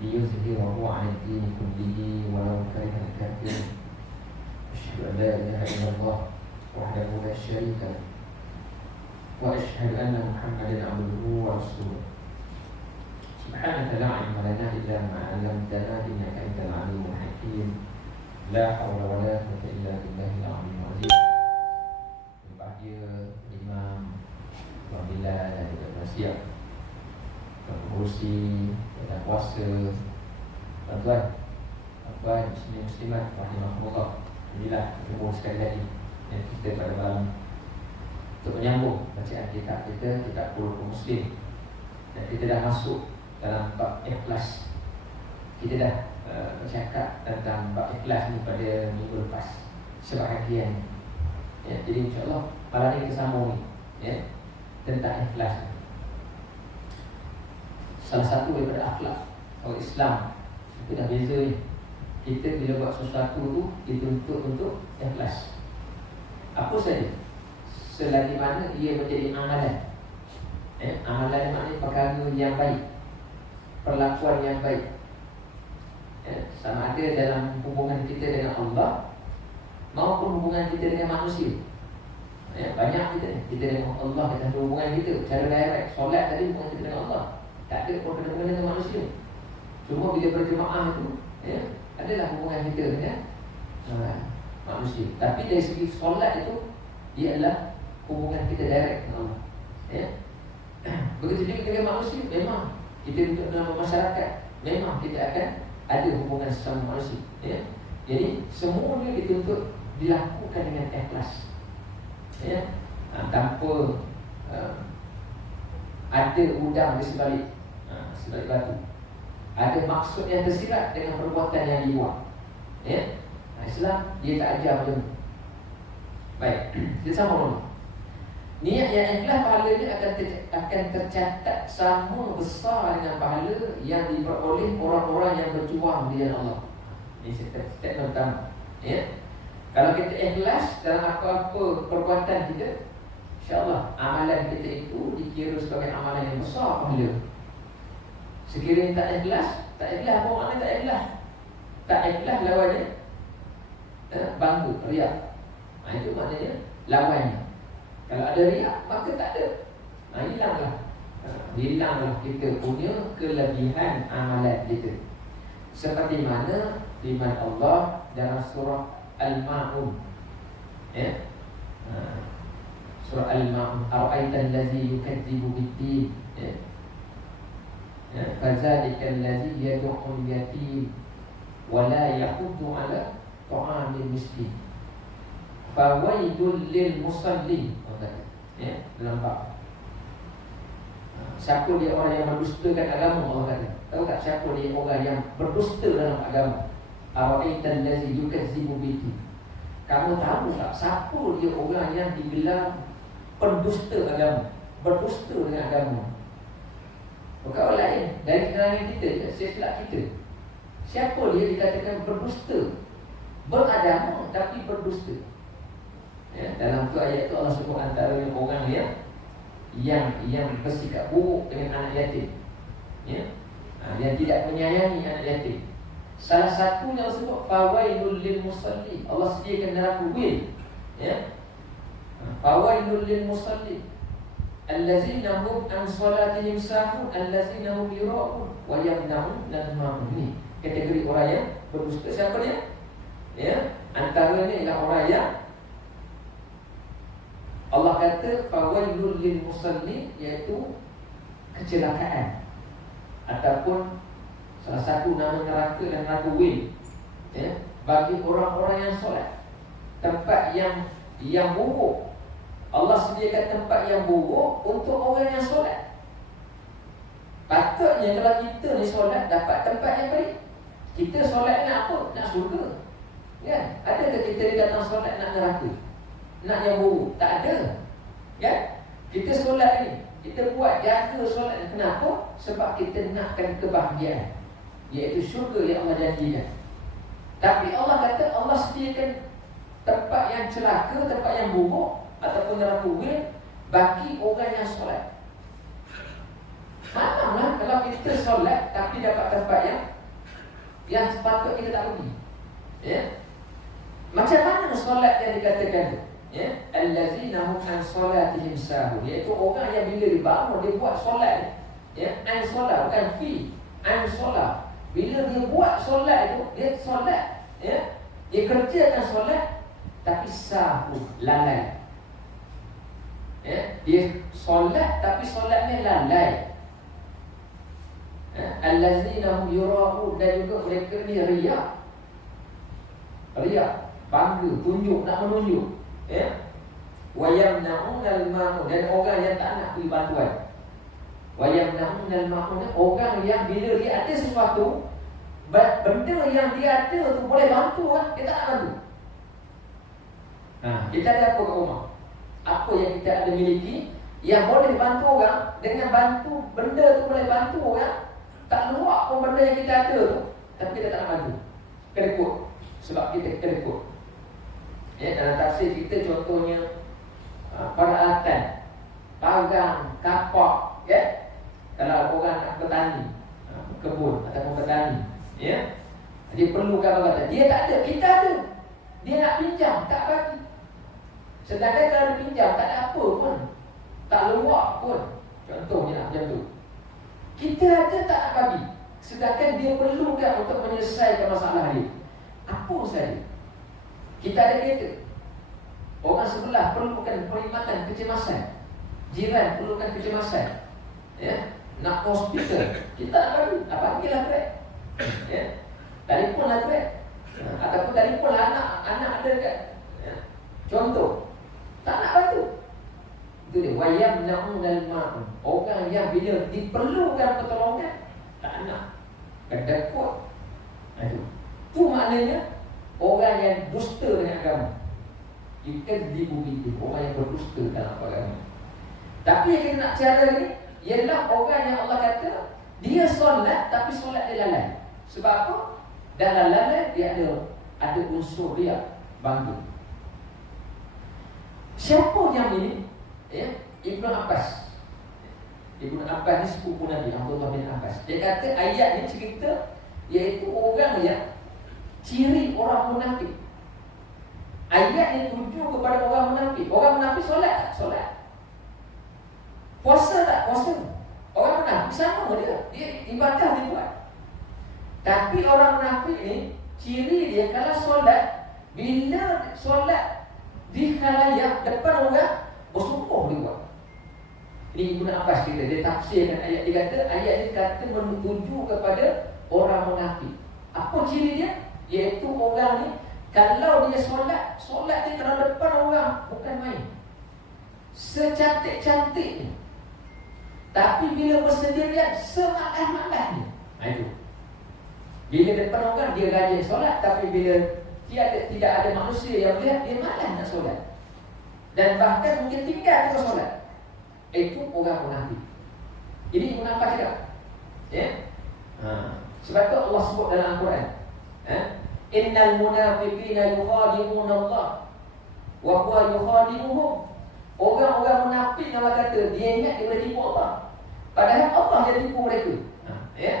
ليظهره على الدين كله ولو كره الكافرون. أشهد أن لا إله إلا الله وحده لا شريك له وأشهد أن محمدا عبده ورسوله. سبحانك لا علم لنا إلا ما علمتنا إنك أنت العليم الحكيم. لا حول ولا قوة إلا بالله العلي العظيم. Berbahagia Imam Bilal dan juga Nasiab, pengurusi dan kuasa, tuan-tuan muslimat rahimahullah. Inilah ilmu sekali lagi yang kita pada malam untuk menyambung bacaan kitab kita, kitab Qulubul Muslim. Dan kita dah masuk dalam bab ikhlas. Kita dah bercakap tentang bab ikhlas ni pada minggu lepas sebahagian. Ya, jadi insya-Allah malam ni kita sambung ni, ya, tentang ikhlas. Salah satu daripada akhlak orang Islam itu dah beza ni. Kita bila buat sesuatu tu dituntut untuk ikhlas. Apa saja selagi mana ia menjadi amalan. Amalan maknanya perkara yang baik, perlakuan yang baik. Sama ada dalam hubungan kita dengan Allah maupun hubungan kita dengan manusia. Banyak kita dengan Allah, kita hubungan kita secara direct. Solat tadi hubungan kita dengan Allah, tak ada hubungan dengan manusia. Cuma bila berjemaah itu, adalah hubungan kita dengan manusia. Tapi dari segi solat itu, dia adalah hubungan kita direct dengan Allah. Begitu juga dengan manusia. Memang kita duduk dalam masyarakat, memang kita akan ada hubungan sesama manusia. Jadi semuanya dituntut dilakukan dengan ikhlas. Tanpa ada udang di sebalik batu. Ada maksud yang tersirat dengan perbuatan yang dibuat. Islam dia tak ajar macam tu. Baik, kita sambung dulu. Niat yang ikhlas pahalanya akan tercatat sama besar dengan pahala yang diperoleh orang-orang yang berjuang di jalan Allah. Ini statement pertama. Kalau kita ikhlas dalam apa-apa perbuatan kita, insya-Allah amalan kita itu dikira sebagai amalan yang besar pahala. Sekiranya tak ikhlas apa makna tak ikhlas? Tak ikhlas lawannya bangga, riak. Itu maknanya lawannya. Kalau ada riak, maka tak ada. Hilanglah kita punya kelebihan amalan kita. Seperti mana firman Allah dalam surah Al-Ma'un. Surah Al-Ma'un, ara'aital ladzi yukadzibu bid-din. Fadzalika alladzi yad'ul yatim wa la yahuddu 'ala ta'amil miskin. Fawaidul lil musallin. Dalam bab siapa dia orang yang mendustakan agama, Allah kata. Tahu tak siapa dia orang yang berdusta dalam agama? Ara'aital ladzi yukadzibu bid-din. Kamu tahu tak siapa dia orang yang digelar pendusta agama, berdusta dengan agama? Bukan orang lain, dari kalangan kita je, silsilah kita. Siapa dia dikatakan berdusta? Beragama tapi berdusta. Dalam tu ayat tu Allah sebut antara orang yang bersikap buruk dengan anak yatim, yang tidak menyayangi anak yatim. Salah satunya Allah sebut fawailul lil musallin. Allah sediakan neraka wil. Fawailul lil musallin allazina hum an salatihim sahun allazina hum yura'un wa yamna'un al-ma'un. Ini kategori orang yang berdusta. Siapa dia? Antaranya ialah orang yang Allah kata fawailul lil musallin, iaitu kecelakaan ataupun salah satu nama neraka dan neraka wil, bagi orang-orang yang solat. Tempat yang buruk. Allah sediakan tempat yang buruk untuk orang yang solat. Patutnya kalau kita ni solat dapat tempat yang baik. Kita solat nak apa? Nak surga. Adakah kita ni datang solat nak neraka? Nak yang buruk? Tak ada. Kita solat ni, kita buat jaga solat ni. Kenapa? Sebab kita nakkan kebahagiaan, iaitu syurga yang Allah janjikan. Tapi Allah kata Allah sediakan tempat yang celaka, tempat yang buruk ataupun neraka wil bagi orang yang solat. Malamlah kalau Kalau kita solat tapi dapat tempat yang sepatutnya kita tak pergi, ya. Macam mana solat yang dikatakan tu? Ya, allazina hum an salatihim sahun, iaitu orang yang bila dia bangun dia buat solat, ya, an solat bukan fi, an solat. Bila dia buat solat itu, dia solat, ya, dia kerjakan solat tapi sahun, lalai. Ya, dia solat tapi solatnya lalai. Ya, allazina hum yura'un, dan juga mereka ni riya, bangga, tunjuk, nak menunjuk, ya. Wa yamna'unal ma'un, dan orang yang tak nak beri bantuan. Wa yamna'unal ma'un, orang yang bila dia ada sesuatu, benda yang dia ada tu boleh bantu kan, dia tak nak bantu. Kita ada apa kat rumah? Apa yang kita ada miliki yang boleh bantu orang, dengan bantu benda tu boleh bantu orang, tak luak pun benda yang kita ada tu, tapi kita tak nak bantu. Kedekut. Sebab kita kedekut. Ya, dalam tafsir kita contohnya peralatan, pagang, kapak, ya. Kalau orang nak bertani, kebun ataupun bertani, ya, dia perlukan apa kata? Dia tak ada, kita ada. Dia nak pinjam, tak bagi. Sedangkan kalau dia pinjam, tak ada apa pun, tak luak pun. Contohnya macam tu. Kita ada tak nak bagi, sedangkan dia perlukan untuk menyelesaikan masalah dia. Apa saja. Kita ada kereta, orang sebelah perlukan perkhidmatan kecemasan, jiran perlukan kecemasan, ya, nak hospital, kita nak bagi, bagilah Grab, ya, telefonlah Grab, ataupun telefonlah anak ada dekat, ya. Contoh, tak nak bantu. Itu dia, wayamna'unal ma'un, orang yang bila diperlukan pertolongan tak nak, kedekut. Itu maknanya orang yang dusta dengan agama. Kita dibunuh, orang yang berdusta dalam agama. Tapi yang kita nak cara ni ialah orang yang Allah kata dia solat tapi solat dia lalai. Sebab apa? Dalam lalai dia ada unsur dia bangga. Siapa yang ini? Ya, Ibnu Abbas. Ibnu Abbas ni sepupu Nabi Abdullah bin Abbas. Dia kata ayat ni cerita iaitu orang yang ciri orang munafik. Ayat ni tuju kepada orang munafik. Orang munafik solat tak? Solat. Puasa tak? Puasa. Orang munafik sama dia. Dia ibadah dia buat. Tapi orang munafik ni ciri dia kalau solat, bila solat di khalayak depan orang bersumpah dia buat. Ini Ibnu Abbas kita, dia tafsirkan ayat. Dia kata ayat ni kata menuju kepada orang munafik. Apa ciri dia? Iaitu orang ni kalau dia solat dia kerana depan orang bukan main, secantik-cantiknya, tapi bila bersendirian semalas-malasnya. Itu bila depan orang dia rajin solat, tapi bila tidak ada manusia yang melihat, dia malas nak solat, dan bahkan mungkin tinggal terus solat. Itu orang munafik. Ini munafik tidak? Ya. Sebab itu Allah sebut dalam Al-Quran, innal munafiqina yukhadi'una Allah wa huwa yukhadi'uhum. Orang-orang munafik Allah kata dia ingat dia boleh tipu Allah, padahal Allah yang tipu mereka. Ya.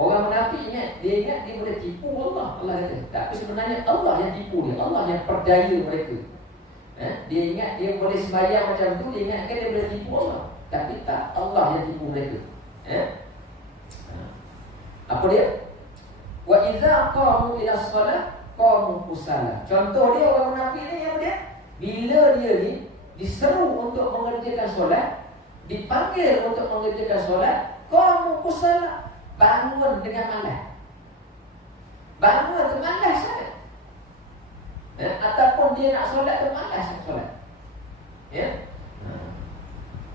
Orang munafik ingat dia boleh tipu Allah. Allah kata, tapi sebenarnya Allah yang tipu dia, Allah yang perdaya mereka. Dia ingat dia boleh sembahyang macam tu, dia ingatkan dia boleh tipu Allah, tapi tak, Allah yang tipu mereka. Apa dia? Wa idza qamu ila shalah qamu kusala. Contoh dia orang munafik ni yang dia bila dia ni diseru untuk mengerjakan solat, dipanggil untuk mengerjakan solat, qamu kusala, bangun dengan malas. Bangun tu malas saja. Ataupun dia nak solat tu malas nak solat. Ya.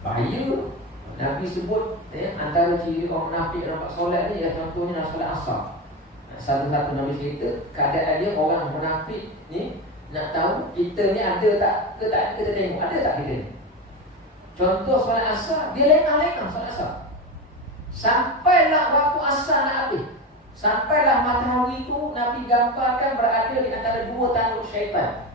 Bahaya. Nabi sebut antara ciri orang munafik dalam solat ni, ya, contohnya dalam solat asar. Satu-satu Nabi cerita keadaan dia, orang munafik ni nak tahu kita ni ada tak ke tak, kita tengok ada tak kita ni. Contoh solat asar, dia lengah-lengah solat asar. Sampailah waktu asar nak habis, sampailah matahari tu Nabi gambarkan berada di antara dua tanduk syaitan.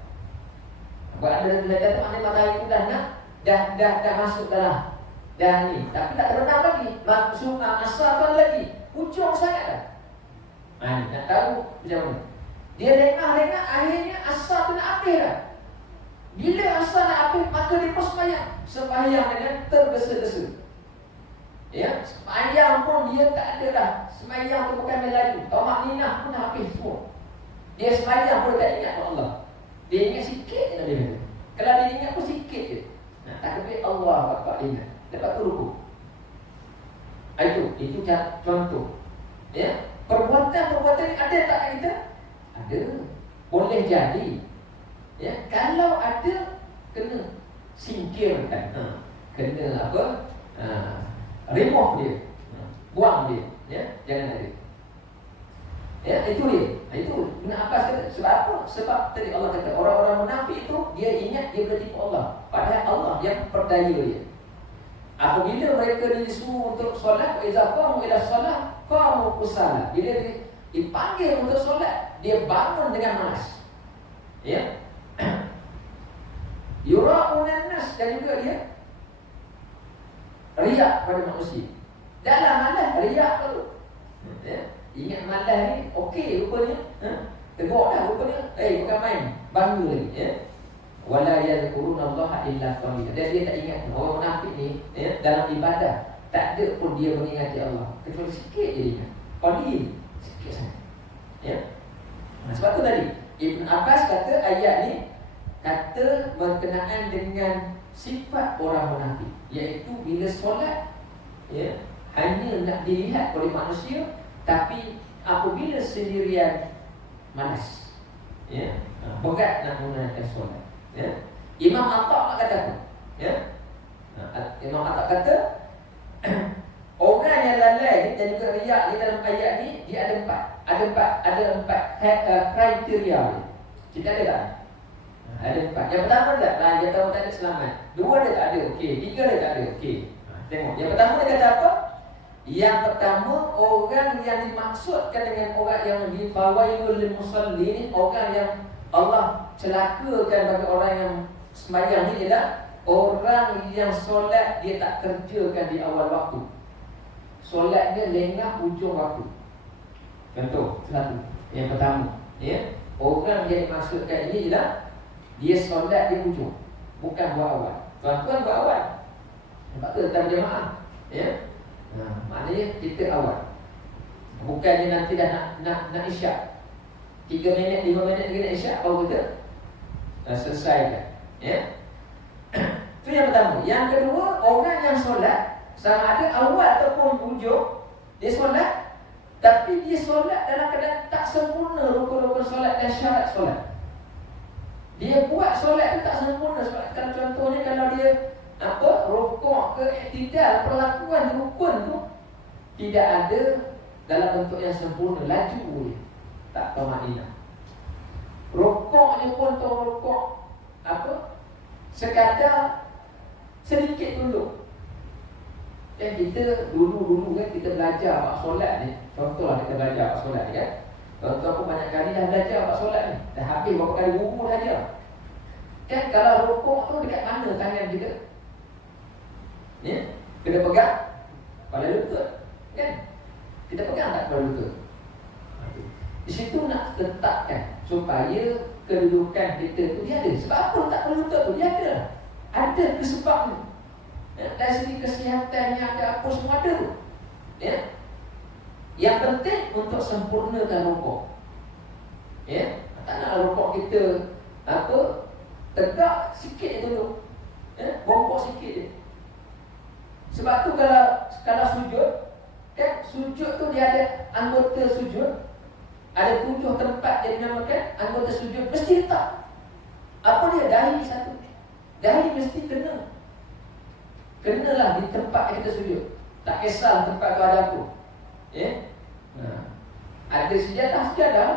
Berada di antara matahari tu dah masuk dalam dah ni, tapi tak terbenam lagi. Maksud asal tu lagi ujung sangat dah. Ni nak tahu macam mana. Dia lengah-lengah, akhirnya asal tu nak habis dah. Bila asal nak habis, maka dia pun sembahyang dengan tergesa-gesa. Ya, sembahyang pun dia tak ada dah. Sembahyang tu bukan melaju, tamak ninah pun dah habis semua. Dia sembahyang pun tak ingat Allah. Dia ingat sikit je Nabi kata. Kalau dia ingat pun sikit je. Takbir Allah Akbar ingat. Lepas tu rukuk. Itu contoh. Ya, perbuatan-perbuatan ni ada tak kat kita? Ada. Boleh jadi. Ya, kalau ada, kena singkirkan. Kena apa? Remove dia. Buang dia. Ya, jangan ada. Ya, itu dia. Itu Ibn Abbas kata. Sebab apa? Sebab tadi Allah kata orang-orang munafik itu dia ingat dia boleh tipu Allah. Padahal Allah yang berdaya dia. Apabila mereka disuruh untuk solat, iza qamu ila solat, qamu kusala. Bila dipanggil untuk solat, dia bangun dengan malas. Ya. Yura'unan nas, dan juga dia riak pada manusia. Dalam malas riak tu. Ya. Ingat malas ni okey rupanya. Tegak dah rupanya. Bukan main, bangga lagi. Ya. Wala yadhkuruna Allah illa qalila. Dan dia tak ingat orang munafik ni, ya, dalam ibadah tak ada pun dia mengingati Allah kecuali sikit je dia ingat. Qalil, sikit sangat. Ya. Sebab tu tadi Ibn Abbas kata ayat ni kata berkenaan dengan sifat orang munafik, iaitu bila solat, ya, hanya nak dilihat oleh manusia, tapi apabila sendirian malas, ya, berat nak menunaikan solat. Ya. Imam Atta kata apa? Ya. Imam Atta kata orang yang lalai dan juga riak ni dalam ayat ni dia ada empat kriteria. Kita ada tak? Ada empat. Yang pertama tak? Yang pertama tak ada selamat. Dua dia tak ada. Okey. Tiga dia tak ada. Okey. Tengok. Yang pertama dia kata apa? Yang pertama, orang yang dimaksudkan dengan orang yang difawailul lil musallin, orang yang Allah celakakan bagi orang yang sembahyang ni ialah orang yang solat dia tak kerjakan di awal waktu. Solat dia lengah ujung waktu. Contoh satu. Yang pertama, ya, orang yang dimaksudkan ini ialah dia solat di ujung, bukan buat awal. Tuan-tuan buat awal. Sebab tu datang berjemaah, ya. Maknanya kita awal. Bukannya nanti dah nak isyak. 3 minit, 5 minit lagi nak isyak, baru kita selesaikan. Ya. Itu yang pertama. Yang kedua, orang yang solat sama ada awal ataupun ujung, dia solat, tapi dia solat dalam keadaan tak sempurna rukun-rukun solat dan syarat solat. Dia buat solat tu tak sempurna. Sebab kalau contohnya kalau dia rukuk ke iktidal, perlakuan rukun tu tidak ada dalam bentuk yang sempurna, laju dia tak tahu maknanya. Rukuknya pun tu rukuk sekadar sedikit dulu. Dan kita dulu kan kita belajar bab solat ni. Contohlah kita belajar bab solat ni kan. Tuan-tuan pun banyak kali dah belajar bab solat ni. Dah habis berapa kali buku dah ajar. Kan kalau rukuk tu dekat mana tangan kita? Ya, kena pegang kepala lutut. Kan? Kita pegang tak kepala lutut? Di situ nak letakkan supaya kedudukan kita tu dia ada. Sebab apa letak kepala lutut tu? Dia ada. Ada sebabnya. Ya, dari segi kesihatannya ada apa semua ada tu. Ya. Yang penting untuk sempurnakan rukuk. Ya, tak nak rukuk kita tegak sikit je dulu. Ya, bongkok sikit je. Sebab tu kalau sujud, kan sujud tu dia ada anggota sujud. Ada 7 tempat yang dinamakan anggota sujud, mesti letak. Apa dia? Dahi satu. Dahi mesti kenalah di tempat yang kita sujud. Tak kisah tempat tu ada apa. Ya. Ada sejadah,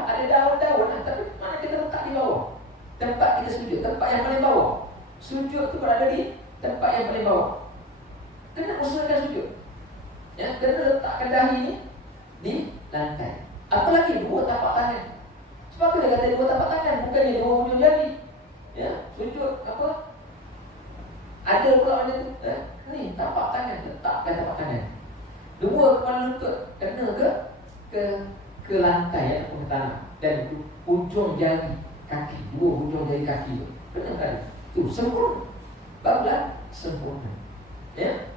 ada daun-daun, tapi mana kita letak di bawah? Tempat kita sujud, tempat yang paling bawah. Sujud tu berada di tempat yang paling bawah. Kena usahakan sujud. Ya, kena letakkan dahi ni di lantai. Apalagi 2 tapak tangan. Sebab tu dia kata 2 tapak tangan, bukannya 2 ujung jari. Ya, sujud Ada pula macam tu. ni tapak tangan, letakkan tapak tangan. Dua kepala lutut kena ke lantai ataupun ke tanah. Dan ujung jari kaki, dua ujung jari kaki tu kena kali. Tu sempurna. Barulah sempurna. Ya.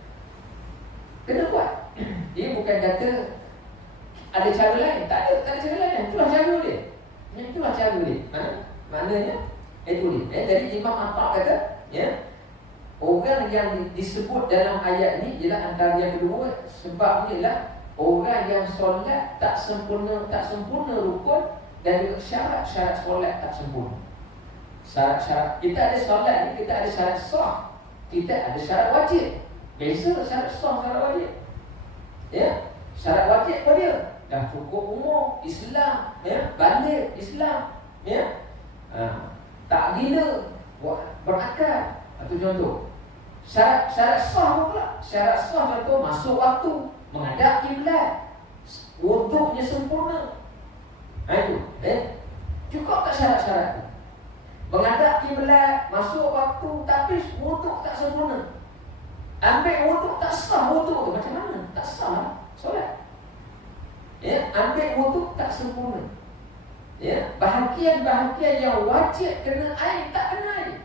Kena buat. Dia bukan kata ada cara lain. Tak ada cara lain. Itulah cara dia. Itulah cara dia. Maknanya itu dia. Jadi Imam Atta kata, ya, orang yang disebut dalam ayat ni ialah antara yang kedua, sebabnya ialah orang yang solat tak sempurna rukun dan juga syarat-syarat solat tak sempurna. Syarat-syarat kita ada solat ni, kita ada syarat sah, kita ada syarat wajib. Beza syarat sah, syarat wajib. Ya, syarat wajib apa dia? Dah cukup umur, Islam, ya, balik Islam, ya. Tak gila, berakal. Itu contoh. Syarat sah pula. Syarat sah contoh masuk waktu, menghadap kiblat, wuduknya sempurna. Itu, cukup tak syarat-syarat tu? Menghadap kiblat, masuk waktu, tapi wuduk tak sempurna. Ambil wuduk tak sah wuduk tu macam mana? Tak sah solat. Ya, ambil wuduk tak sempurna. Ya, bahagian-bahagian yang wajib kena air tak kena air.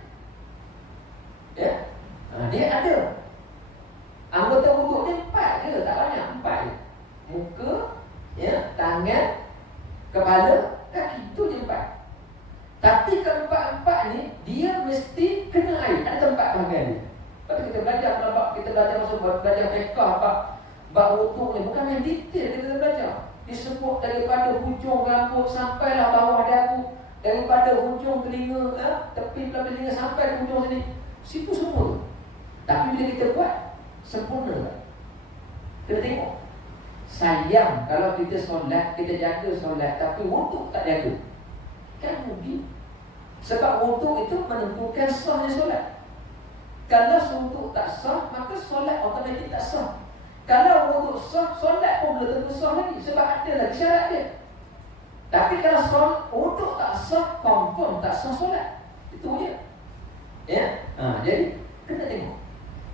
Ya. Dia ada. Anggota wuduk ni 4 je, tak banyak, 4 je. Muka, ya, tangan, kepala, kaki, tu je 4. Tapi keempat-empat ni dia mesti kena air, ada tempat bahagian dia. Lepas tu kita belajar, kalau kita belajar masuk belajar fiqh bab wuduk ni bukan yang detail kita belajar. Disebut daripada hujung rambut sampailah bawah dagu, daripada hujung telinga, tepi telinga sampai ke hujung sini. Situ semua tu. Tapi bila kita buat sempurna tak? Kita tengok. Sayang kalau kita solat, kita jaga solat tapi wuduk tak jaga. Kan rugi. Sebab wuduk itu menentukan sahnya solat. Kalau wuduk tak sah, maka solat automatik tak sah. Kalau wuduk sah, solat pun belum tentu sah lagi. Sebab ada lagi syarat dia. Tapi kalau wuduk tak sah, confirm tak sah solat. Itu je. Ya, jadi kena tengok.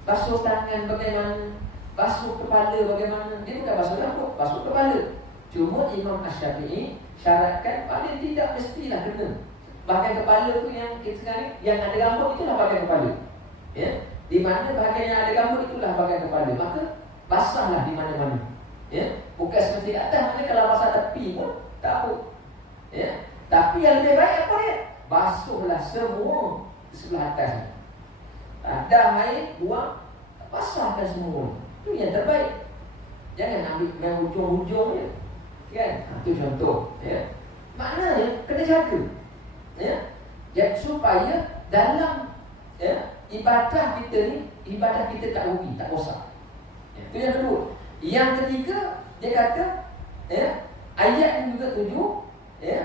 Basuh tangan bagaimana, basuh kepala bagaimana. Dia bukan basuh rambut, basuh kepala. Cuma Imam Asy-Syafi'i syaratkan paling tidak mestilah kena. Bahagian kepala tu yang kita sekarang, yang ada rambut itulah bahagian kepala. Ya, di mana bahagian yang ada rambut itulah bahagian kepala. Maka basahlah di mana-mana. Ya, bukan seperti di atas. Maknanya kalau basah tepi pun tak apa. Ya, tapi yang lebih baik apa dia? Basuhlah semua di sebelah atas. Ada air, buang, basahkan semua. Itu yang terbaik. Jangan ambil yang hujung-hujung je. Kan? Itu contoh. Ya. Maknanya kena jaga. Ya. Jadi supaya dalam, ya, ibadah kita ni, ibadah kita tak rugi, tak rosak. Ya. Itu yang kedua. Yang ketiga, dia kata, ya, ayat yang juga tujuh, ya,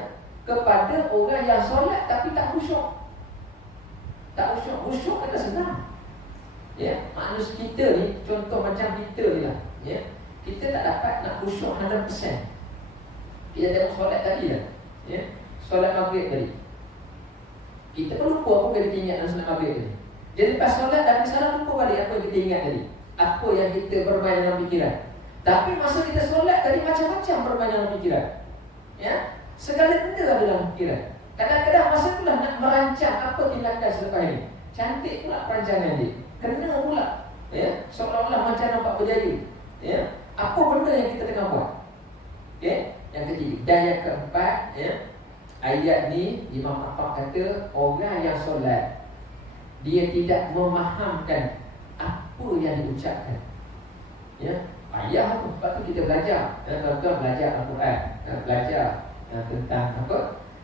kepada orang yang solat tapi tak khusyuk. Tak khusyuk. Khusyuk kata senang. Ya, manusia kita ni, contoh macam kita ni lah. Ya. Kita tak dapat nak khusyuk 100%. Kita tengok solat tadi lah. Ya. Solat maghrib tadi. Kita pun lupa apa yang kita ingat dalam solat maghrib tadi. Jadi lepas solat dah salah lupa balik apa yang kita ingat tadi. Apa yang kita bermain dalam fikiran. Tapi masa kita solat tadi macam-macam bermain dalam fikiran. Ya. Segala benda ada dalam fikiran. Kadang-kadang masa itulah nak merancang apa tindakan selepas ini. Cantik pula perancangan dia. Kena pula. Ya. Seolah-olah macam nampak berjaya. Ya. Apa benda yang kita tengah buat. Okay. Yang ketiga. Dan yang keempat, ya, ayat ni Imam Atta kata orang yang solat dia tidak memahamkan apa yang diucapkan. Ya. Ayat tu. Sebab tu kita belajar. Tuan-tuan belajar Al-Quran. Belajar tentang apa.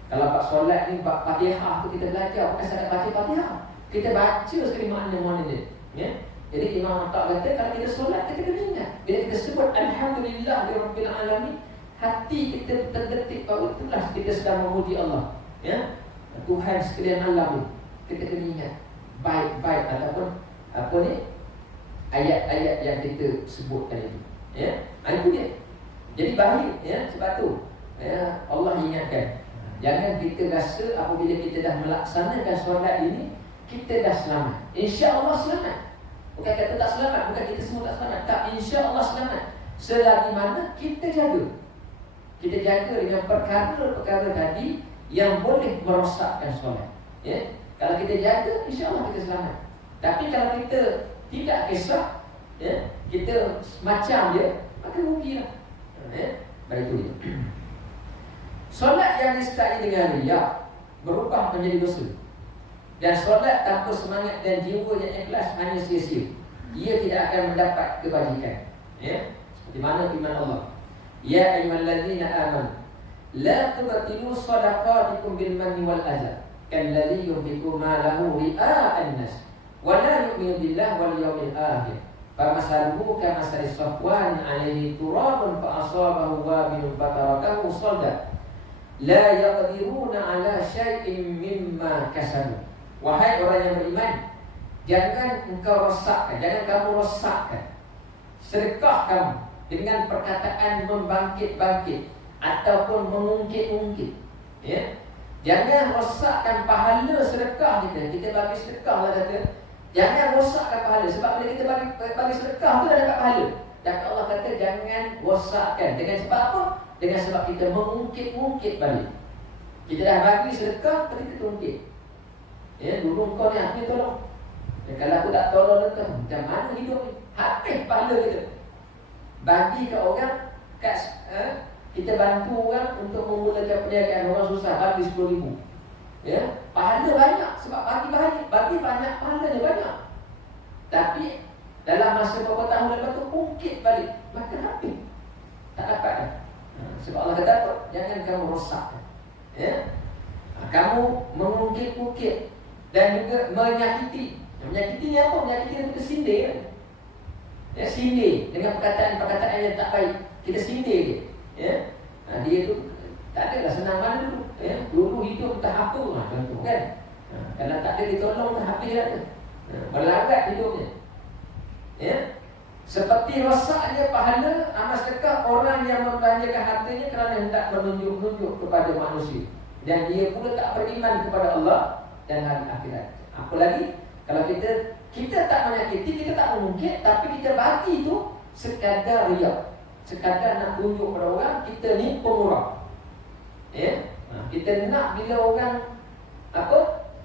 Kalau bab solat ni, bab Fatihah tu kita belajar. Bukan sahaja baca Fatihah. Kita baca sekali makna dia. Ya. Jadi Imam Atta kata kalau kita solat kita kena ingat. Bila kita sebut Alhamdulillah Rabbil Alamin, hati kita terdetik bahawa itulah kita sedang memuji Allah. Ya. Tuhan sekalian alam. Kita kena ingat baik-baik ataupun apa ni, ayat-ayat yang kita sebutkan itu. Ya. Itu dia. Jadi baik, ya, sebab tu, ya, Allah ingatkan. Jangan kita rasa apabila kita dah melaksanakan solat ini kita dah selamat. Insya-Allah selamat. Bukan kata tak selamat, bukan kita semua tak selamat. Tak, insya-Allah selamat. Selagi mana kita jaga. Kita jaga dengan perkara-perkara tadi yang boleh merosakkan solat. Ya. Kalau kita jaga, insya-Allah kita selamat. Tapi kalau kita tidak kisah, ya, kita macam dia, maka rugilah. Ya. Baik itu dia. Solat yang disertai dengan riya berubah menjadi dosa. Dan solat tanpa semangat dan jiwa yang ikhlas hanya sia-sia. Ia tidak akan mendapat kebajikan. Ya. Seperti mana firman Allah, ya ayyuhallazina amanu la tubtilu shadaqatikum bil manni wal adha kalladzi yunfiqu malahu ria'an nas wa la yu'minu billahi wal yawmil akhir famasaluhu kamathali safwan 'alaihi turabun fa asabahu wabilun fatarakahu salda la yaqdiruna 'ala syai'in mimma kasabu. Wahai orang yang beriman, jangan engkau rosakkan, jangan kamu rosakkan sedekah kamu dengan perkataan membangkit-bangkit ataupun mengungkit-ungkit. Ya. Jangan rosakkan pahala sedekah kita. Kita bagi sedekah lah kata. Jangan rosakkan pahala. Sebab bila kita bagi sedekah tu dah dapat pahala. Dan Allah kata jangan rosakkan. Dengan sebab apa? Dengan sebab kita mengungkit-ungkit balik. Kita dah bagi sedekah, tapi kita ungkit. Ya, dulu kau ni aku tolong. Dan kalau aku tak tolong tu, macam mana hidup ni? Habis pahala kita. Bagi ke orang, kita bantu orang untuk memulakan perniagaan. Orang susah, bagi 10,000. Ya, pahala banyak. Sebab bagi banyak, pahalanya banyak. Tapi dalam masa beberapa tahun lepas tu ungkit balik, maka habis. Tak dapat dah. Sebab Allah kata apa? Jangan kamu rosakkan. Ya, kamu mengungkit-ungkit dan juga menyakiti. Menyakiti ni apa? Menyakiti ni kita sindir kan? Ya, sindir dengan perkataan-perkataan yang tak baik. Kita sindir dia. Ya, dia tu tak adalah senang mana dulu. Ya, dulu hidup entah apa contoh kan. Kalau tak ada ditolong, habis dah tu. Berlarat hidupnya. Ya, seperti rosaknya pahala amal sedekah orang yang membelanjakan hartanya kerana hendak menunjuk-nunjuk kepada manusia, dan dia pula tak beriman kepada Allah dan hari akhirat. Apalagi kalau kita tak menyakiti, kita tak mengungkit, tapi kita bagi itu sekadar riak, sekadar nak tunjuk pada orang kita ni pemurah. Ya, kita nak bila orang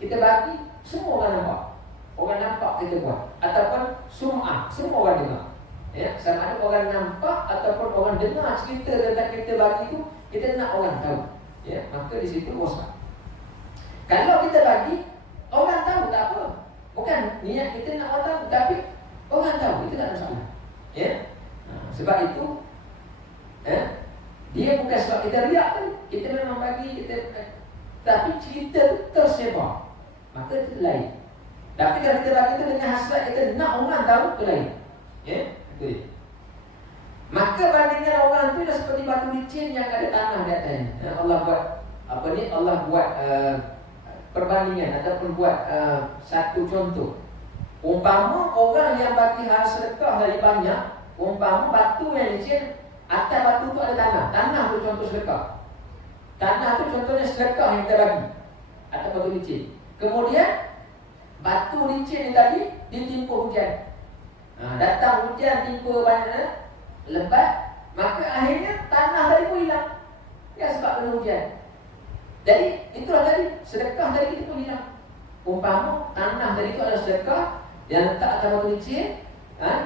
kita bagi, semua orang nampak. Orang nampak kita buat, ataupun sum'ah, semua orang dengar. Ya, sama ada orang nampak ataupun orang dengar cerita tentang kita bagi itu, kita nak orang tahu. Ya, maka di situ rosak. Kalau kita bagi, orang tahu tak apa. Bukan niat kita nak orang tahu, tapi orang tahu, itu tak ada masalah. Ya, sebab itu dia bukan sebab kita riak kan. Kita memang bagi, tapi cerita itu tersebar, maka itu lain. Tapi kalau kita bagi itu dengan hasrat kita nak orang tahu, itu lain. Ya, itu dia. Maka bandingkan orang itu dah seperti batu licin yang ada tanah di atasnya. Allah buat Allah buat perbandingan ataupun buat satu contoh. Umpama orang yang bagi hal sedekah dari banyak, umpama batu yang licin, atas batu tu ada tanah. Tanah tu contoh sedekah. Tanah tu contohnya sedekah yang kita bagi atas batu licin. Kemudian batu licin ni tadi ditimpa hujan. Datang hujan timpa banyak lebat, maka akhirnya tanah tadi pun hilang. Ya, sebab kena hujan. Jadi itulah tadi sedekah tadi kita pun hilang. Umpama tanah tadi itu adalah sedekah yang letak atas batu licin,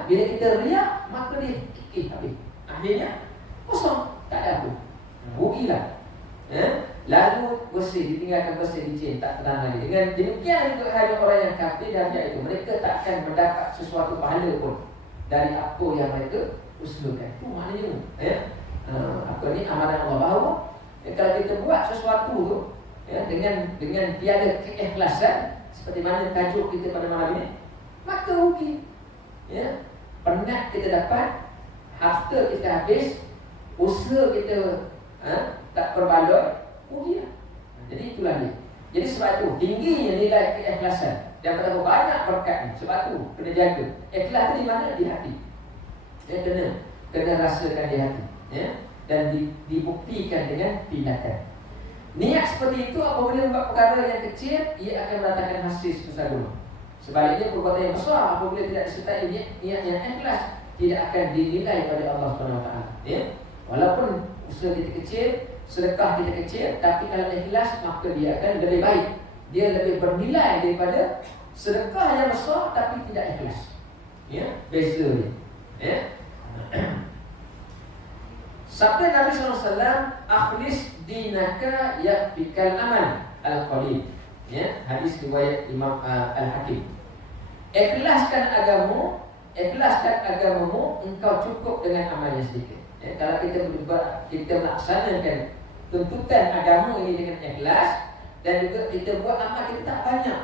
bila kita riak, maka dia kikih habis. Akhirnya kosong, tak ada apa. Rugilah. Lalu bersih, ditinggalkan bersih licin, tak tenang lagi. Dengan demikian juga hanya orang yang kafir dan jahat itu, mereka tak akan mendapat sesuatu pahala pun dari apa yang mereka usulkan. Itu maknanya amalan Allah bahawa kalau kita buat sesuatu tu dengan tiada keikhlasan, seperti mana tajuk kita pada malam ini, maka rugi. Ya, penat kita dapat, harta kita habis, usaha kita tak berbaloi, rugilah. Jadi itulah dia. Jadi sebab itu tingginya nilai keikhlasan dan betapa banyak berkat ni. Sebab tu kena jaga. Ikhlas tu di mana? Di hati. Dia kena rasakan di hati. Ya, dan dibuktikan dengan tindakan. Niat seperti itu apabila membuat perkara yang kecil, ia akan mendatangkan hasil sebesar gunung. Sebaliknya perbuatan yang besar apabila tidak disertai niat yang ikhlas tidak akan dinilai oleh Allah SWT. Ya? Walaupun usaha kita kecil, sedekah kita kecil, tapi kalau ikhlas maka dia akan lebih baik. Dia lebih bernilai daripada sedekah yang besar tapi tidak ikhlas. Ya, beza dia. Ya. Sabda Nabi SAW, akhlis dinaka yakfikal amal al-qalil. Ya, hadis riwayat Imam Al-Hakim. Ikhlaskan agamamu, engkau cukup dengan amal yang sedikit. Ya, kalau kita melaksanakan tuntutan agama ini dengan ikhlas dan juga kita buat amal kita tak banyak.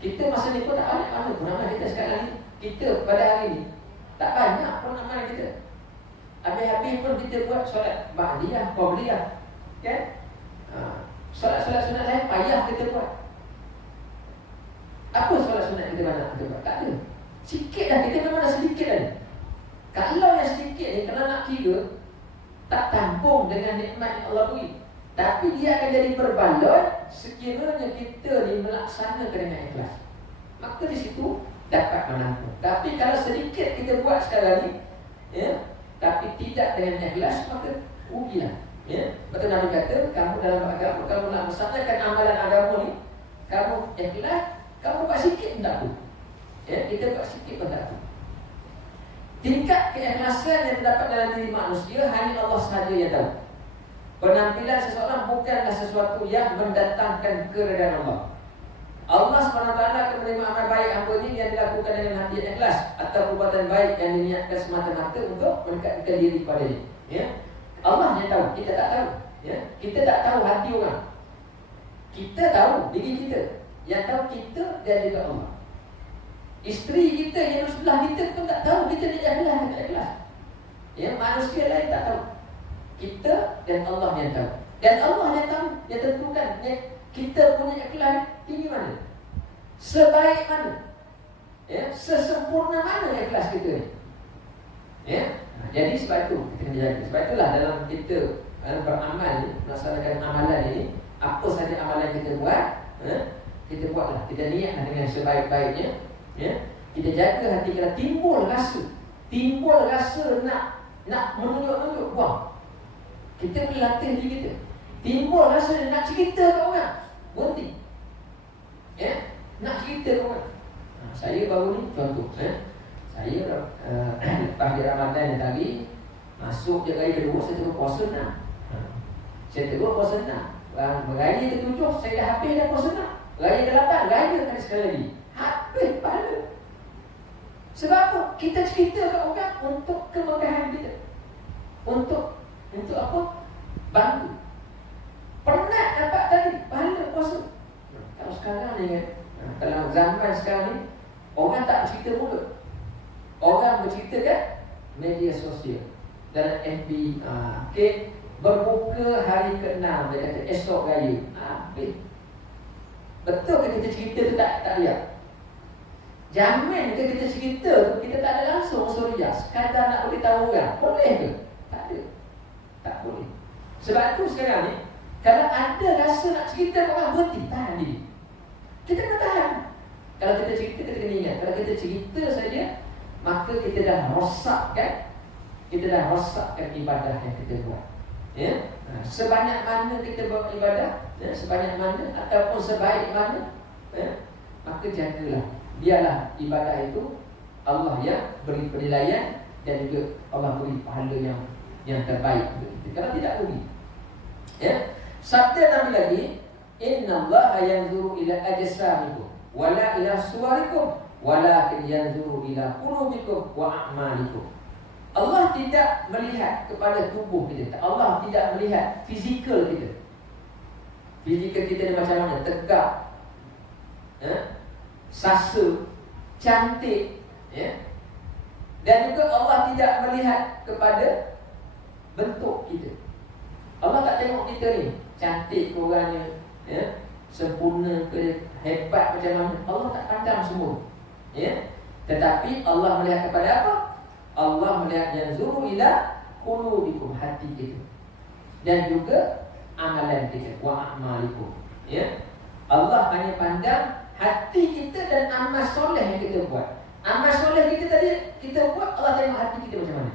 Kita masa ni pun tak banyak amal kita sekarang ni. Kita pada hari ni tak banyak pun amal kita. Habis-habis pun kita buat solat ba'diyah, qabliyah. Kan? Solat-solat sunat lain payah kita buat. Apa solat sunat kita banyak kita buat? Tak ada. Sikit dah, kita memang dah sedikit dah. Kalau yang sedikit ni, kalau nak kira, tak tampung dengan nikmat yang Allah beri. Tapi dia akan jadi berbaloi sekiranya kita ni melaksanakan dengan ikhlas. Maka di situ dapat menampung. Tapi kalau sedikit kita buat sekarang ni, ya, tapi tidak dengan ikhlas, maka rugilah. Ya, betul Nabi kata, kamu dalam agama, kamu nak melaksanakan amalan agama ni, kamu ikhlas, kamu buat sikit pun tak apa. Ya, kita buat sikit pun tak apa. Tingkat keikhlasan yang terdapat dalam diri manusia hanya Allah sahaja yang tahu. Penampilan seseorang bukanlah sesuatu yang mendatangkan keredaan Allah. Allah SWT akan menerima amal baik hamba-Nya yang dilakukan dengan hati yang ikhlas atau perbuatan baik yang diniatkan semata-mata untuk mendekatkan diri kepada-Nya. Ya, Allah yang tahu, kita tak tahu. Ya, kita tak tahu hati orang. Kita tahu diri kita. Yang tahu kita dan juga Allah. Isteri kita yang sebelah kita pun tak tahu kita ni ikhlas ke tak ikhlas. Ya, manusia lain tak tahu. Kita dan Allah yang tahu. Dan Allah yang tahu, yang tentukan kita punya ikhlas tinggi mana, sebaik mana, ya, sesempurna mana ikhlas kita ni. Ya, jadi sebab itu kita kena jaga. Sebab itulah dalam kita beramal, melaksanakan amalan ini, apa saja amalan kita buat, kita buatlah, kita niatlah dengan sebaik-baiknya. Ya, kita jaga hati kita, timbul rasa nak menunjuk-nunjuk, buang. Kita boleh latih diri kita. Timbul rasa nak cerita ke orang, berhenti. Ya, nak cerita ke orang. Saya baru ni contoh, saya lepas di Ramadan yang tadi, masuk je hari kedua, saya terus puasa 6. Saya terus puasa 6. Beraya ke-7, saya dah habis dah puasa 6. Beraya ke-8, raya kan sekali lagi. Habis pahala. Sebab apa? Kita cerita kat orang untuk kemegahan kita. Untuk apa? Bangga. Penat dapat tadi pahala puasa. Kalau sekarang ni kan, kalau zaman sekarang ni, orang tak bercerita mulut. Orang bercerita kan media sosial. Dalam FB, berbuka hari ke-6, dia kata esok raya. Habis. Betul ke kita cerita tu tak lihat? Jamin ke kita cerita tu kita tak ada langsung suria, sekadar nak beritahu orang? Boleh ke? Tak ada. Tak boleh. Sebab tu sekarang ni, kalau ada rasa nak cerita ke orang, berhenti, tahan diri. Kita kena tahan. Kalau kita cerita, kita kena ingat, kalau kita cerita saja, maka kita dah rosakkan, ibadah yang kita buat. Ya? Sebanyak mana kita buat ibadah, ya, sebanyak mana ataupun sebaik mana, ya, maka jagalah. Biarlah ibadah itu Allah yang beri penilaian dan juga Allah beri pahala yang terbaik untuk kita. Kalau tidak rugi. Ya. Sabda Nabi lagi, innallaha yanzuru ila ajsamikum wala ila suwarikum walakin yanzuru ila qulubikum wa a'malikum. Allah tidak melihat kepada tubuh kita. Allah tidak melihat fizikal kita. Fizikal kita ni macam mana? Tegak, ya? Sasa, cantik, ya? Dan juga Allah tidak melihat kepada bentuk kita. Allah tak tengok kita ni cantik ke orangnya, ya? Sempurna ke, hebat macam mana. Allah tak pandang semua, ya? Tetapi Allah melihat kepada apa? Allah melihat yanzuru ila qulubikum, hati kita, dan juga amalan kita, wa a'malikum. Ya, Allah hanya pandang hati kita dan amal soleh yang kita buat. Amal soleh kita tadi kita buat, Allah tengok hati kita macam mana.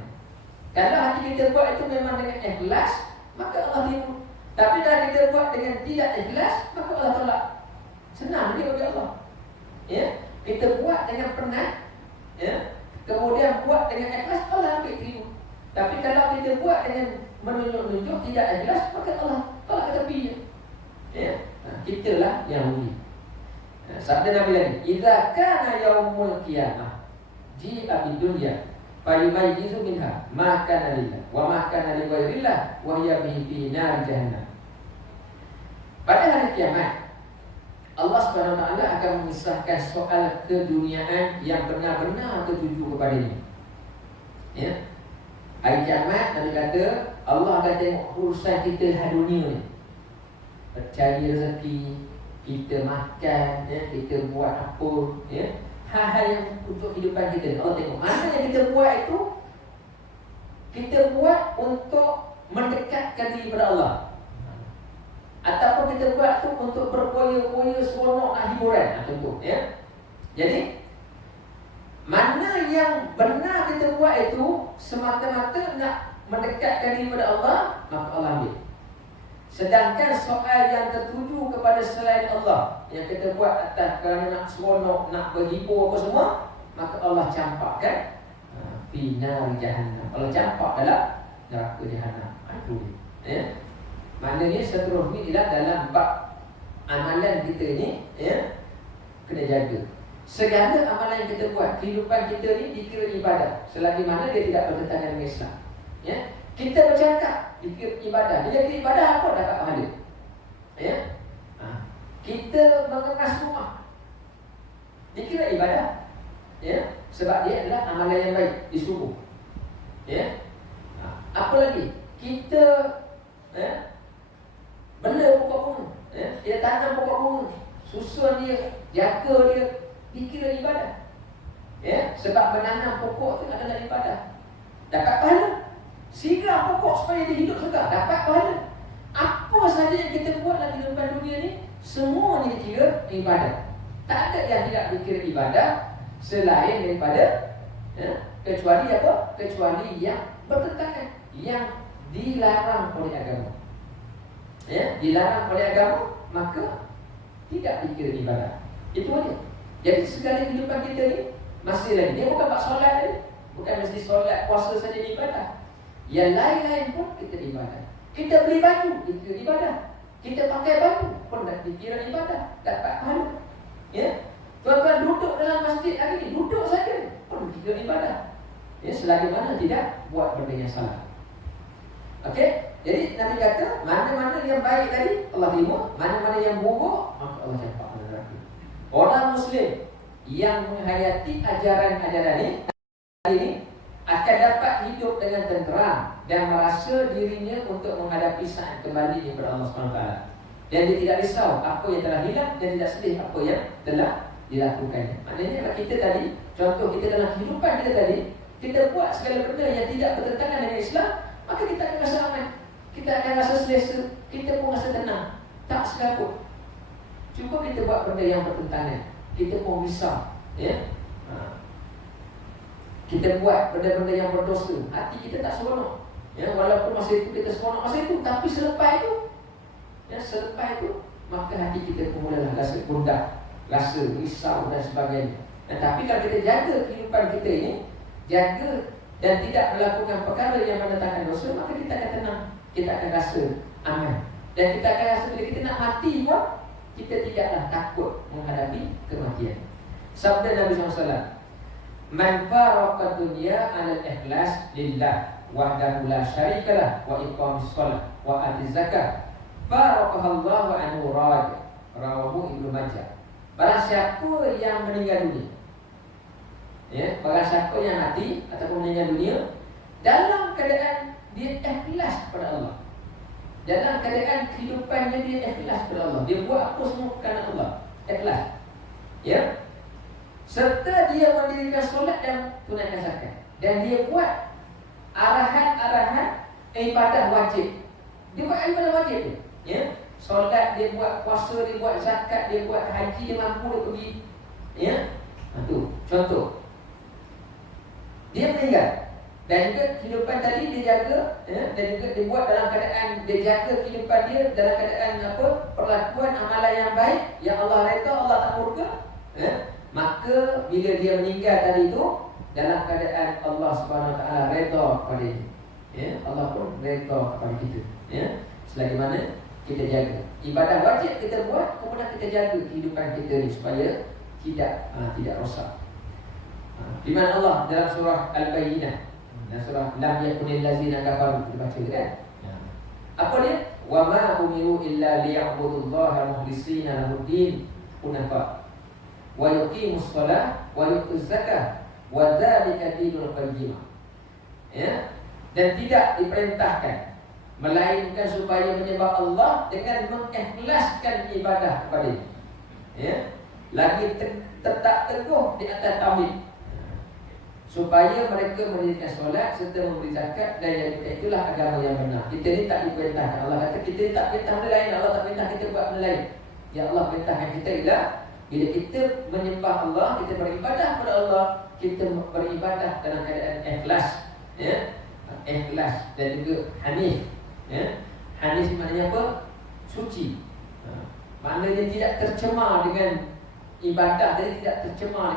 Kalau hati kita buat itu memang dengan ikhlas, maka Allah tengok. Tapi kalau kita buat dengan tidak ikhlas, maka Allah tolak. Senang dia bagi Allah. Ya, kita buat dengan penat, ya, kemudian buat dengan ikhlas, Allah ambil terima. Tapi kalau kita buat dengan menunjuk-nunjuk tidak ikhlas, maka Allah tolak ke tepi. Ya, kita lah yang rugi. Sabda Nabi lagi, idza kana yaumul qiyamah ji'a bid dunya fayumayyizu minha ma kana lillah wa ma kana li ghairillah wa hiya bihi fi nar jahannam. Pada hari kiamat Allah Subhanahu wa taala akan mengisahkan soal keduniaan yang benar-benar tertuju kepadanya. Ya. Hari kiamat Nabi kata Allah akan tengok urusan kita hari dunia ni. Cari rezeki, kita makan, ya, kita buat apa, ya, hal-hal yang untuk kehidupan kita. Allah tengok mana yang kita buat itu, kita buat untuk mendekatkan diri kepada Allah, ataupun kita buat tu untuk berpoya-poya, seronok, nak hiburan, contoh, ya. Jadi mana yang benar kita buat itu semata-mata nak mendekatkan diri kepada Allah, maka Allah ambil. Sedangkan soal yang tertuju kepada selain Allah, yang kita buat atas kerana nak seronok, nak berhibur apa semua, maka Allah campakkan finar jahannam. Allah campak dalam neraka jahannam. Itu ya. Maknanya seterusnya ialah dalam bab amalan kita ni, ya, kena jaga. Segala amalan yang kita buat, kehidupan kita ni dikira ibadah selagi mana dia tidak bertentangan dengan Islam. Ya. Kita bercakap dikira ibadah. Bila kita ibadah apa dapat pahala? Ya. Kita mengemas rumah dikira ibadah. Ya, sebab dia adalah amalan yang baik, disuruh. Ya. Apa lagi? Kita, ya, bela pokok bunga, ya, kita tanam pokok bunga, susun dia, jaga dia, dikira ibadah. Ya, sebab menanam pokok itu adalah ibadah. Dapat pahala. Siram pokok supaya dia hidup juga, dapat pahala. Apa sahaja yang kita buat dalam kehidupan dunia ni, semua ni dikira ibadah. Tak ada yang tidak dikira ibadah selain daripada, ya, kecuali apa? Kecuali yang bertentangan, yang dilarang oleh agama. Ya, dilarang oleh agama, maka tidak dikira ibadah. Itu aja. Jadi segala kehidupan kita ni masih lagi. Dia bukan bab solat ni, bukan mesti solat, puasa saja ibadah. Yang lain-lain pun kita ibadah. Kita beli baju, dikira ibadah. Kita pakai baju pun dikira ibadah, dapat pahala. Ya. Tuan-tuan duduk dalam masjid hari ni, duduk saja pun dikira ibadah. Ya, selagi mana tidak buat benda yang salah. Okey? Jadi Nabi kata, mana-mana yang baik tadi Allah terima, mana-mana yang buruk maka Allah campak pada neraka. Orang Muslim yang menghayati ajaran-ajaran ini akan dapat hidup dengan tenteram dan merasa dirinya untuk menghadapi saat kembali kepada Allah SWT. Dan dia tidak risau apa yang telah hilang dan tidak sedih apa yang telah dilakukannya. Maknanya kita tadi, contoh kita dalam kehidupan kita tadi, kita buat segala benda yang tidak bertentangan dengan Islam, maka kita akan rasa aman, kita akan rasa selesa, kita pun rasa tenang, tak segaput. Cuba kita buat benda yang bertentangan, kita pun risau, ya. Kita buat benda-benda yang berdosa, hati kita tak seronok. Ya, walaupun masa itu kita seronok masa itu, tapi selepas itu, ya, selepas itu maka hati kita pun mulalah rasa gundah, rasa risau dan sebagainya. Tapi kalau kita jaga kehidupan kita ini, jaga dan tidak melakukan perkara yang mendatangkan dosa, maka kita akan tenang, kita akan rasa aman. Dan kita akan rasa bila kita nak mati pun, kita tidaklah takut menghadapi kematian. Sabda Nabi SAW, man faraka dunya 'ala al-ikhlas lillah wahdahu la syarikalah wa iqamis shalah wa atiz zakat faraqahu Allahu anhu rad. Rawahu Ibnu Majah. Barang siapa yang meninggal dunia, ya, barang siapa yang mati ataupun meninggal dunia dalam keadaan dia ikhlas kepada Allah, dalam keadaan kehidupannya dia ikhlas kepada Allah, dia buat apa semua kerana Allah, ikhlas, ya, serta dia mendirikan solat dan tunaikan zakat, dan dia buat arahan-arahan ibadah wajib. Dia buat ibadah wajib tu, ya. solat dia buat, puasa dia buat, zakat dia buat, haji dia mampu dia pergi. Ya. Itu contoh. Dia meninggal. Dan juga kehidupan tadi dia jaga, ya, dan juga dia buat dalam keadaan dia jaga kehidupan dia dalam keadaan apa? Perlakuan amalan yang baik, yang Allah redha, Allah tak murka. Ya. Maka bila dia meninggal tadi itu dalam keadaan Allah Subhanahu Wa Taala redha kepada dia. Ya, Allah pun redha kepada kita. Ya. Selagi mana kita jaga ibadah wajib kita buat, kemudian kita jaga kehidupan kita ni supaya tidak rosak. Firman Allah dalam surah Al-Bayyinah dan surah Lam yakunil ladzina kafaru, dibaca kan? Apa dia? Wa ma umiru illa liya'budullaha mukhlishina lahud-din hunafa wa yuqimus shalah wa yutuz zakah wa dzalika dinul qayyim. Ya, dan tidak diperintahkan melainkan supaya menyembah Allah dengan mengikhlaskan ibadah kepada-Nya. Ya, lagi tetap teguh di atas tauhid, supaya mereka mendirikan solat serta memberi zakat, dan yang itulah agama yang benar. Kita ni tak diperintahkan. Allah kata kita ni tak perintah benda lain. Allah tak perintah kita buat benda lain. Yang Allah perintahkan kita ialah bila kita menyembah Allah, kita beribadah kepada Allah, kita beribadah dalam keadaan ikhlas. Ya, ikhlas dan juga hanif. Ya, hanif maknanya apa? Suci. Maknanya tidak tercemar dengan ibadah, jadi tidak tercemar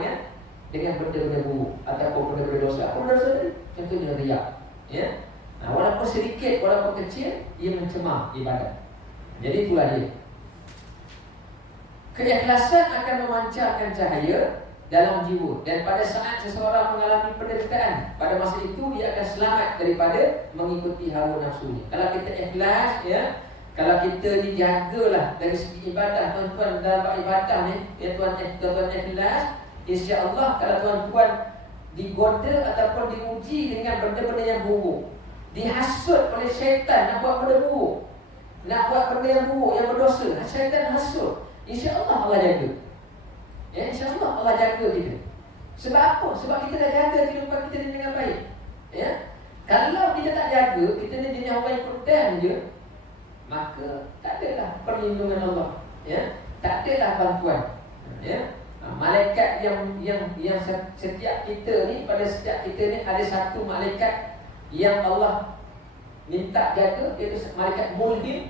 dengan benda-benda buruk ataupun benda-benda dosa. Apa dosa tadi? Contohnya riak. Ya. Walaupun sedikit, walaupun kecil, ia mencemar ibadah. Jadi itulah dia. Keikhlasan akan memancarkan cahaya dalam jiwa, dan pada saat seseorang mengalami penderitaan, pada masa itu dia akan selamat daripada mengikuti hawa nafsunya. Kalau kita ikhlas, ya, kalau kita dijagalah dari segi ibadah, tuan-tuan dalam ibadah ni, ya, tuan-tuan ikhlas, insya-Allah kalau tuan-tuan digoda ataupun diuji dengan benda-benda yang buruk, dihasut oleh syaitan nak buat benda buruk, nak buat benda yang buruk, yang berdosa, syaitan hasut, insya-Allah Allah jaga. Ya, insya-Allah Allah jaga kita. Sebab apa? Sebab kita dah jaga kehidupan kita ni dengan baik. Ya. Kalau kita tak jaga, kita ni jenis orang yang ikut je, maka tak adalah perlindungan Allah. Ya. Tak adalah bantuan. Ya. Malaikat yang setiap kita ni, pada setiap kita ni ada satu malaikat yang Allah minta jaga, iaitu malaikat mulhim.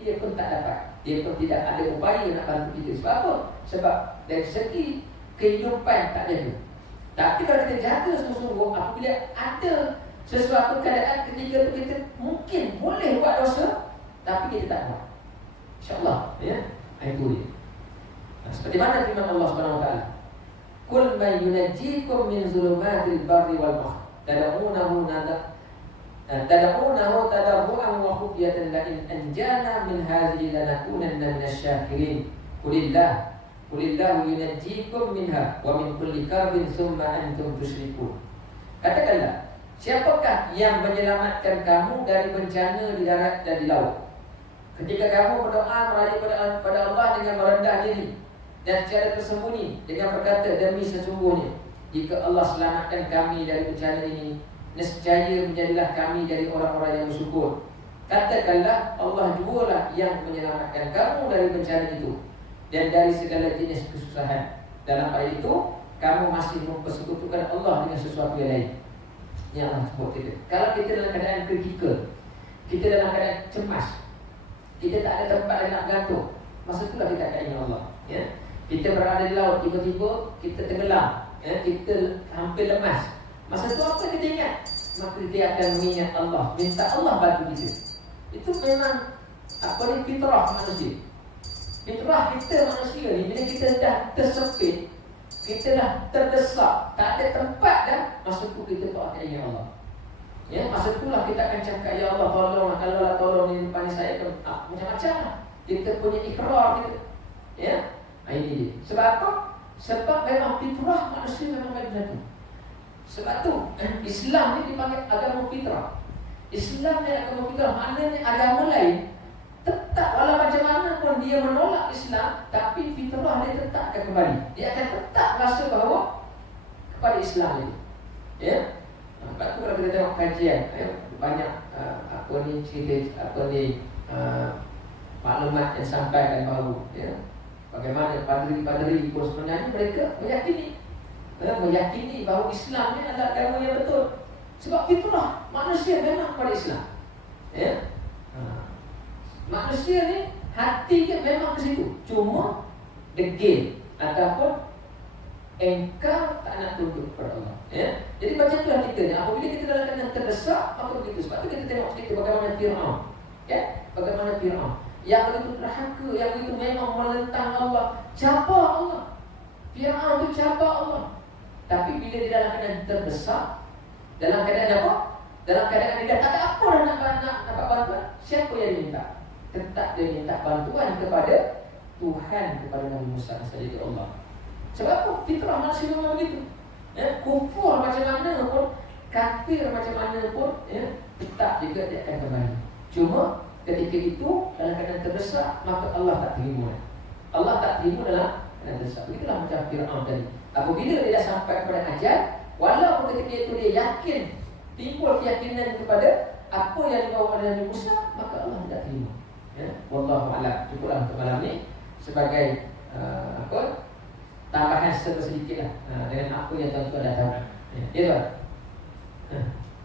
Dia pun tak dapat, dia pun tidak ada upaya nak bantu kita. Sebab apa? Sebab dari segi kehidupan tak jaga. Tapi kalau kita jaga sungguh-sungguh, apabila ada sesuatu keadaan ketika itu kita mungkin boleh buat dosa, tapi kita tak buat, insya-Allah. Ya, itu dia. Seperti mana firman Allah Subhanahu Wa Taala, "Qul may yunajjikum min zulumatil barri wal bahr, tad'unahu tadarruan wa khufyatan la in anjana min hadhihi lanakunanna minasy-syakirin. Qulillahu yunajjikum minha wa min kulli karbin thumma antum tusyrikun." Katakanlah, siapakah yang menyelamatkan kamu dari bencana di darat dan di laut? Ketika kamu berdoa merajuk kepada Allah dengan merendah diri dan secara tersembunyi dengan berkata, demi sesungguhnya jika Allah selamatkan kami dari bencana ini, nescaya menjadilah kami dari orang-orang yang bersyukur. Katakanlah, Allah jualah yang menyelamatkan kamu dari bencana itu dan dari segala jenis kesusahan. Dalam ayat itu, kamu masih mempersekutukan Allah dengan sesuatu yang lain. Yang Allah sebut kita. Kalau kita dalam keadaan kritikal, kita dalam keadaan cemas, kita tak ada tempat yang nak bergantung, masa itulah kita akan ingat Allah. Ya? Kita berada di laut, tiba-tiba kita tenggelam, ya? Kita hampir lemas. Masa itu apa kita ingat? Maka kita akan mengingat Allah, minta Allah bantu kita. Itu memang fitrah manusia. Fitrah kita manusia ni, bila kita dah tersempit, kita dah terdesak, tak ada tempat dah, masa itu kita tak akan ingat Allah. Ya, masa itulah kita akan cakap, ya Allah tolong, kalau lah tolong ni depan saya, macam-macam lah. Kita punya ikrar kita. Ya, ini dia. Sebab apa? Sebab memang fitrah manusia memang macam tu. Sebab tu Islam ni dipanggil agama fitrah. Islam ni agama fitrah, maknanya agama lain tetap walau macam mana pun dia menolak Islam, tapi fitrah dia tetap akan kembali. Dia akan tetap rasa bahawa kepada Islam itu. Ya. Sebab tu kalau kita tengok kajian, banyak cerita maklumat yang sampaikan baru, ya. Bagaimana padri-padri pun sebenarnya mereka meyakini bahawa Islam ni adalah agama yang betul. Sebab itulah manusia memang pada Islam, ya. Manusia ni hati dia memang ke situ. Cuma degil ataupun engkau tak nak tunduk kepada Allah, ya. Jadi macam itulah kita ni. Apabila kita dalam keadaan terdesak, maka begitu. Sebab tu kita tengok cerita bagaimana Fir'aun, ya. Bagaimana Fir'aun yang begitu derhaka, yang begitu memang menentang Allah, cabar Allah. Fir'aun tu cabar Allah. Tapi bila dia dalam keadaan terdesak, dalam keadaan apa? Dalam keadaan dia tak ada apa dah nak dapat bantuan, siapa yang diminta? Tetap dia minta bantuan kepada Tuhan, kepada Nabi Musa sahaja, Allah. Sebab apa? Fitrah manusia memang begitu, ya. Kufur macam mana pun, kafir macam mana pun, ya, tetap juga dia akan kembali. Cuma ketika itu dalam keadaan terdesak, maka Allah tak terima. Allah tak terima dalam keadaan terdesak. Begitulah macam Fir'aun tadi. Apabila dia dah sampai kepada ajal, walaupun ketika itu dia yakin, timbul keyakinan kepada apa yang dibawa oleh Nabi Musa, maka Allah tidak terima, ya. Wallahu a'lam. Cukuplah untuk malam ni sebagai tambahan sedikit lah dengan apa yang tuan-tuan dah tahu. Ya tuan.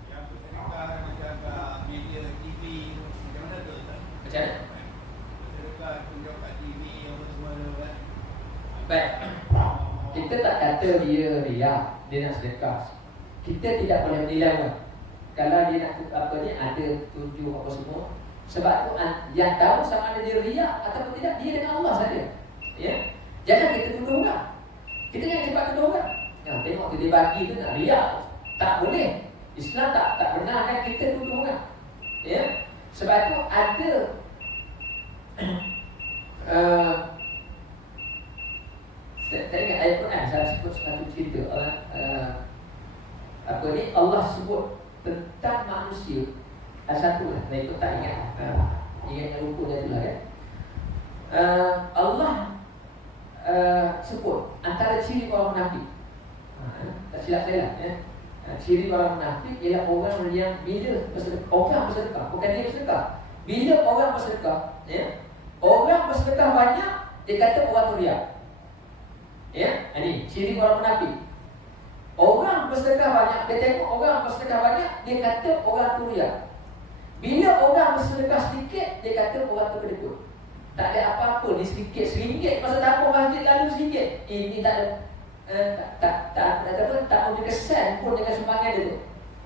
Yang sedekah macam media TV macam mana tu? Macam mana? Sedekah tunjuk kat TV apa semua tu kan. Baik. Kita tak kata dia riak, dia nak sedekah. Kita tidak boleh menilai. Kalau dia nak apa ni, ada tunjuk apa semua. Sebab tu yang tahu sama ada dia riak ataupun tidak, dia dengan Allah saja, ya. Jangan kita tuduh orang. Kita jangan cepat tuduh orang. Tengok tu dia bagi tu nak riak, tak boleh. Islam tak benarkan kita tuduh orang, ya. Sebab tu ada saya ingat ayat Quran, saya sebut satu cerita. Allah sebut tentang manusia. Satu lah, saya ikut tak ingat. Ingat yang lupa tadi lah, ya. Allah sebut antara ciri orang munafik. Tak silap saya lah, ya. Ciri orang munafik ialah orang yang bila bersedekah, orang bersedekah, bukan dia bersedekah. Bila orang bersedekah, ya, orang bersedekah banyak, dia kata orang tu riak. Ya, ini ciri orang munafik. Orang bersedekah banyak, dia tengok orang bersedekah banyak, dia kata orang tu riak. Bila orang bersedekah sedikit, dia kata orang tu kedekut. Tak ada apa-apa, ni sedikit, RM1 masa tampung masjid lalu RM1. Ini tak ada tak memberi kesan pun dengan sumbangan dia tu.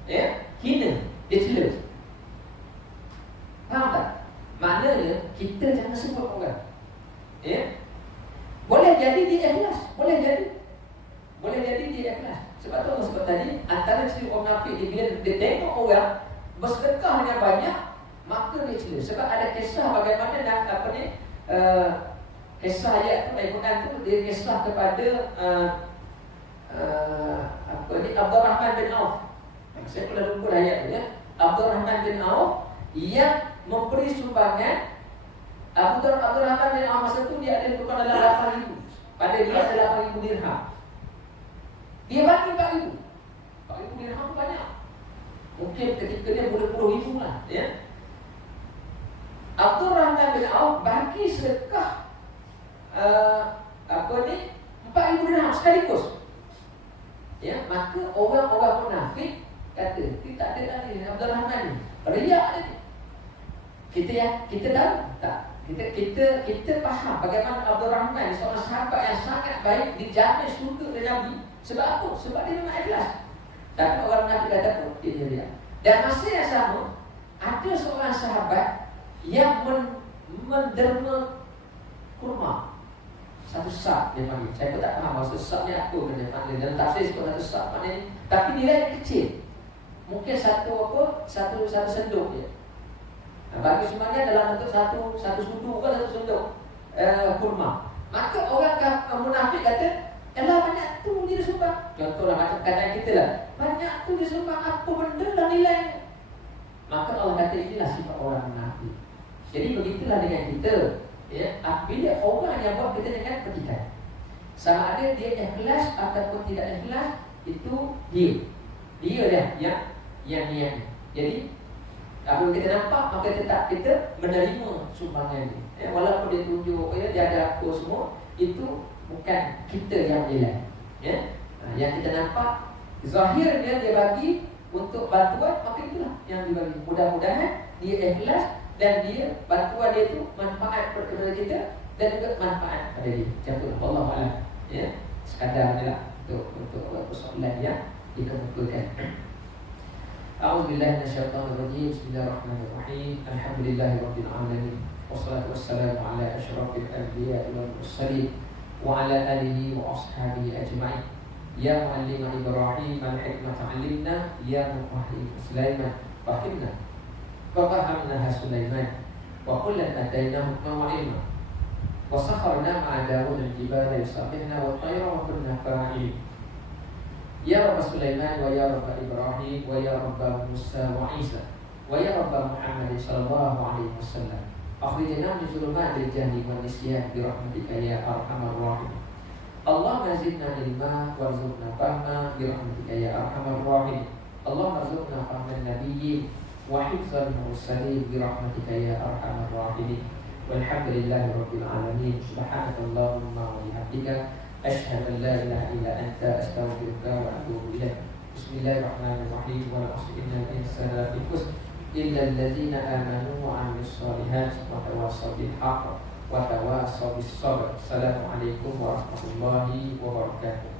Ya, hina, dia cela. Faham tak? Maknanya kita jangan sebut orang. Ya. Boleh jadi dia ikhlas, boleh jadi dia ikhlas. Sebab tu Allah sebut tadi, antara ciri orang munafik bila dia tengok orang bersedekah dengan banyak, maka dia cela. Sebab ada kisah bagaimana dan kisah ayat tu, Al-Quran tu, dia kisah kepada Abdul Rahman bin Auf. Saya pernah lupa ayat tu, ya. Abdul Rahman bin Auf yang memberi sumbangan. Abdul Rahman bin Auf masa tu dia ada bukan dalam 8,000. Pada dia ada 8,000 dirham. Dia bagi 4,000. 4,000 dirham tu banyak. Mungkin ketika dia puluh-puluh ribu lah, ya. Abdul Rahman bin Auf bagi sedekah 4,000 dirham sekaligus. Ya, maka orang-orang munafik kata, kita ada tadi Abdul Rahman ni, riak tadi. Kita tahu tak? Kita faham bagaimana Abdul Rahman, seorang sahabat yang sangat baik, dijamin syurga oleh Nabi. Sebab apa? Sebab dia memang ikhlas. Tapi orang munafik kata apa? Dia riak. Dan masa yang sama, ada seorang sahabat yang menderma kurma. Satu sak dia panggil. Saya pun tak faham maksud sak ni apa dia panggil. Dalam tafsir sebut satu sak maknanya, tapi nilai kecil. Mungkin satu senduk je. Bagi semuanya dalam bentuk satu sudu ke satu senduk kurma. Maka orang munafik kata, "Elah banyak tu dia sumbang." Contohlah macam kata kita lah, "Banyak tu dia sumbang, apa benda lah nilainya?" Maka Allah kata inilah sifat orang munafik. Jadi begitulah dengan kita, ya. Bila orang yang buat, kita jangan petikan. Sama ada dia ikhlas ataupun tidak ikhlas, itu dia dah yang niatnya. Jadi Apabila kita nampak, maka tetap kita menerima sumbangan ini. Walaupun dia tunjuk, dia ada aku semua, itu bukan kita yang nilai. Yang kita nampak, zahirnya dia bagi untuk bantuan, maka itulah yang dibagi. Mudah-mudahan dia ikhlas dan dia bantuan dia itu manfaat kepada kita dan juga manfaat pada dia. Contoh Allah Taala, sekadar ni lah untuk persoalan yang dikemukakan. A'udzubillahi minasyaitonir rajim. Bismillahirrahmanirrahim. Alhamdulillahirabbil alamin. Wassalatu wassalamu ala asyrafil anbiya'i wal mursalin wa ala alihi wa ashabihi ajma'in. Ya muallim Ibrahim al-hikmata 'allimna, ya mufahhim Sulaiman fahimna. Wa fahamnaha Sulaiman wa kullan atainahu hukman wa 'ilma. Wa sakharna ma'a Daud al-jibala yusabbihna wa at-tayra wa kunna fa'ilin. Ya Rabb Sulaiman wa ya Rabb Ibrahim wa ya Rabb Musa wa Isa wa ya Rabb Muhammad sallallahu alaihi wasallam. Akhrijna min zulumatil jahli wan nisyan bi rahmatika ya arhamar rahimin. Allahumma zidna ilma warzuqna fahma bi rahmatika ya arhamar rahimin. Allahumma rzuqna fahman nabiyyin wa hifzal mursalin bi rahmatika ya arhamar rahimin. Walhamdulillahi rabbil alamin. Subhanakallahumma wa bihamdika أشهد أن لا إله إلا أنت أستغفرك وأتوب إليك. بسم الله الرحمن الرحيم. والعصر إن الإنسان لفي خسر إلا الذين آمنوا وعملوا الصالحات وتواصوا بالحق وتواصوا بالصبر. السلام عليكم ورحمة الله وبركاته.